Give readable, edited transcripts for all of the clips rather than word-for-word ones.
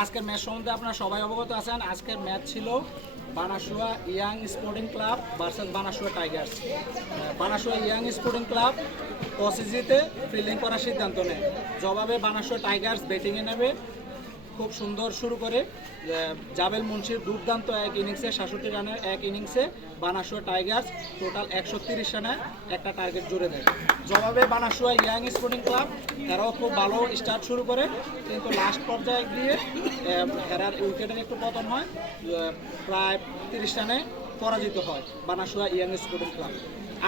আজকের ম্যাচ সম্বন্ধে আপনারা সবাই অবগত আছেন। আজকের ম্যাচ ছিল Banasua young sporting club versus Banasua tigers. Banasua young sporting club টসে জিতে ফিল্ডিং করার সিদ্ধান্ত নেয়। জবাবে বানাসুয়া টাইগার্স ব্যাটিংয়ে নেবে। খুব সুন্দর শুরু করে জাবেল মুন্সির দুর্দান্ত এক ইনিংসে 66 রানের এক ইনিংসে বানাসুয়া টাইগার্স টোটাল 130 রানে একটা টার্গেট জুড়ে দেয়। জবাবে বানাসুয়া ইয়াং স্পোর্টিং ক্লাব এরাও খুব ভালো স্টার্ট শুরু করে, কিন্তু লাস্ট পর্যায়ে গিয়ে এরার উইকেটের একটু পতন হয়, প্রায় 30 রানে পরাজিত হয় বানাসুয়া ইয়াং স্পোর্টিং ক্লাব।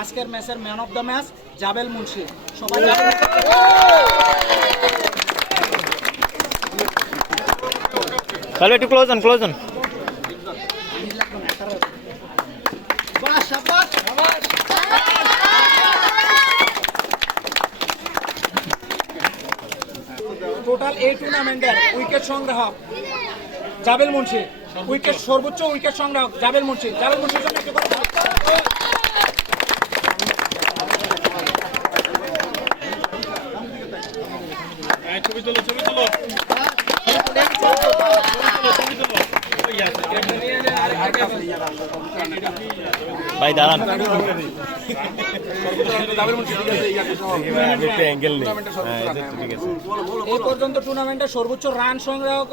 আজকের ম্যাচের man of the match Jabel Munshi. সবাই তাহলে একটু ক্লোজ অন টোটাল এই টুর্নামেন্টের উইকেট সংগ্রাহক জাবেল মুন্সি, উইকেট সর্বোচ্চ উইকেট সংগ্রাহক জাবেল মুন্সি। জাবেল মুন্সির জন্য একটু ভাই দাঁড়ান, এই পর্যন্ত টুর্নামেন্টের সর্বোচ্চ রান সংগ্রাহক